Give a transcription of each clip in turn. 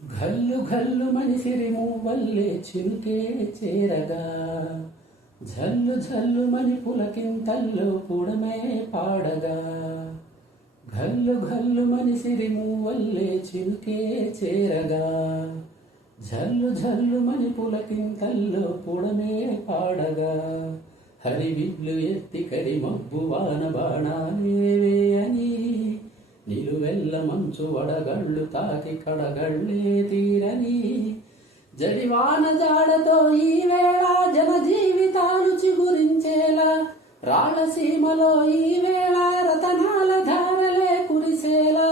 ఘల్లు ఘల్లు మనిసిరిము వల్లే చినుకే చేరగా, ఝల్లు ఝల్లు మని పులకింతల్లో పుడమే పాడగా. ఘల్లు ఘల్లు మనిసిరిము వల్లే చినుకే చేరగా, ఝల్లు ఝల్లు మని పులకింతల్లో పుడమే పాడగా. హరివిల్లు ఎత్తి కరి మబ్బు వాన బాణాలేవే అని, నిలువెల్ల మంచు వడగళ్ళు తాకి కడగళ్ళే తీరని. జడివాన జాడతో ఈ వేళ జన జీవితాలు చిగురించేలా, రాళ్ళసీమలో ఈ వేళ రతనాల ధారలే కురిసేలా.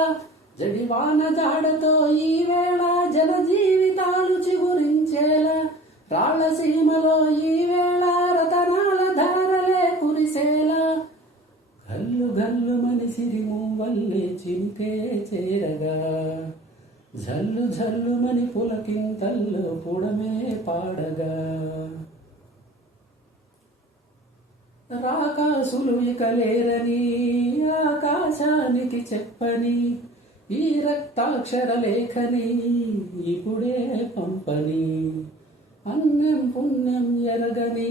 జడివాన జాడతో ఈ వేళ జన జీవితాలు చిగురించేలా, రాళ్ళసీమలో ఈ వేళ రతనాల ధారలే కురిసేలా. గల్లు గల్లు మనిసిరిము వల్లే చినుకే చేరగా, ఝల్లు ఝల్లు మని పులకింతల్లో పుడమే పాడగా. రాకాసులు ఇక లేరని ఆకాశానికి చెప్పని, ఈ రక్తాక్షర లేఖని ఇప్పుడే పంపని. అన్నం పుణ్యం ఎరగని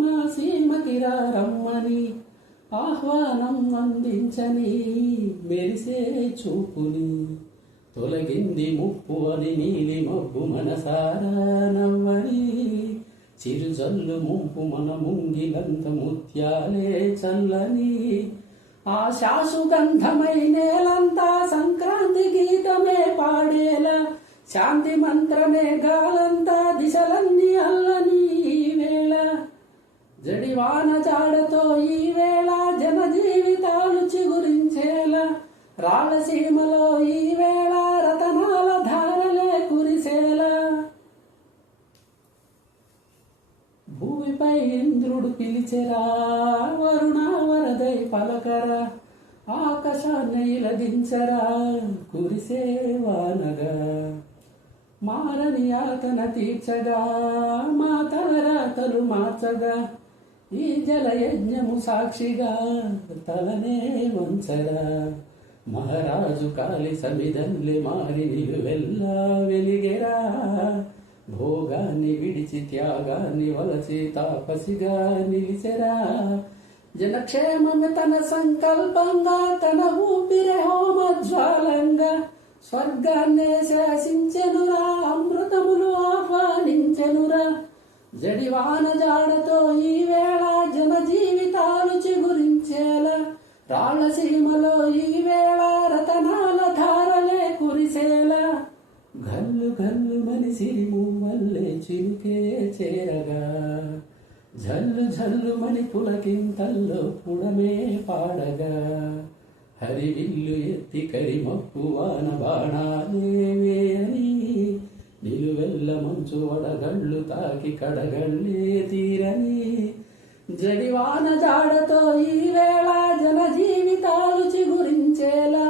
మా సీమకి రమ్మని, ఆహ్వానం అందించని మెరిసే చూపుని. తొలగింది ముప్పు అని నీలి మబ్బు మనసారా నవ్వని, చిరుజల్లు ముంపు మన ముంగిలంత ముత్యాలే చల్లని. ఆశాసు గంధమై నేలంతా సంక్రాంతి గీతమే పాడేలా, శాంతి మంత్రమే గాలంతా దిశలన్నీ అల్లని ఈ వేళ. జడివాన జాడతో ఈ వేళ జన జీవితాలు చిగురించేలా, రాళ్ళసీమలో ఈ వేళ రతనాల ధారలే కురిసేలా. భూమిపై ఇంద్రుడు పిలిచెరా, వరుణ వరదై పలకరా, ఆకాశాన్ని ఇలదించరా కురిసే వానగా. మారని యాతన తీర్చగా, మా తలరాతలు మార్చగా, ఈ జలయజ్ఞము సాక్షిగా తలనే వంచరా. మహారాజు కాలి సమిదల్లి మారి నిలువెల్లా వెలిగెరా, భోగాన్ని విడిచి త్యాగాన్ని వలచి తాపసిగా నిలిచెరా. జనక్షేమమే తన సంకల్పంగా, తన ఊపిరి హోమజ్వాలంగా, స్వర్గాన్నే శాసించెనురా, అమృతములు ఆహ్వానించెనురా. జడివాన జాడతో ఈ వేళ జన జీవితాలు చిగురించేలా, రాళ్ళసీమలో ఈ వేళ రతనాల ధారలే కురిసేలా. గల్లు గల్లు మనిసిరిము వల్లే చినుకే చేరగా, ఝల్లు ఝల్లు మని పులకింతల్లో పుడమే పాడగా. హరివిల్లు ఎత్తి కరి మబ్బు వాన బాణాలేవే అని, నిలువెల్ల మంచు వడగళ్ళు తాకి కడగళ్ళే తీరని. జడివాన జాడతో ఈ వేళ జన జీవితాలు చిగురించేలా,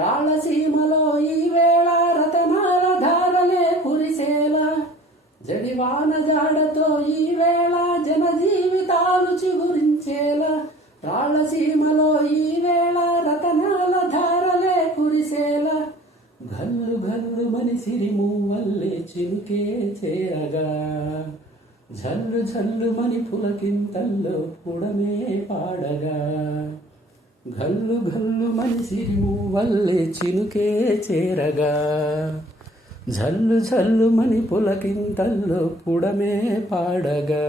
రాళ్ళసీమలో ఈ వేళ రతనాల ధారలే కురిసేలా. జడివాన జాడతో ఈ వేళ జన జీవితాలు చిగురించేలా, రాళ్ళసీమలో ఈ వేళ రతనాల ధారలే కురిసేలా. గల్లు గల్లు మనిసిరిము వల్లే చినుకే చేరగా, ఝల్లు ఝల్లు మని పులకింతల్లో పుడమే పాడగా. గల్లు గల్లు మనిసిరిము వల్లే చినుకే చేరగా, ఝల్లు ఝల్లు మని పులకింతల్లో పుడమే పాడగా.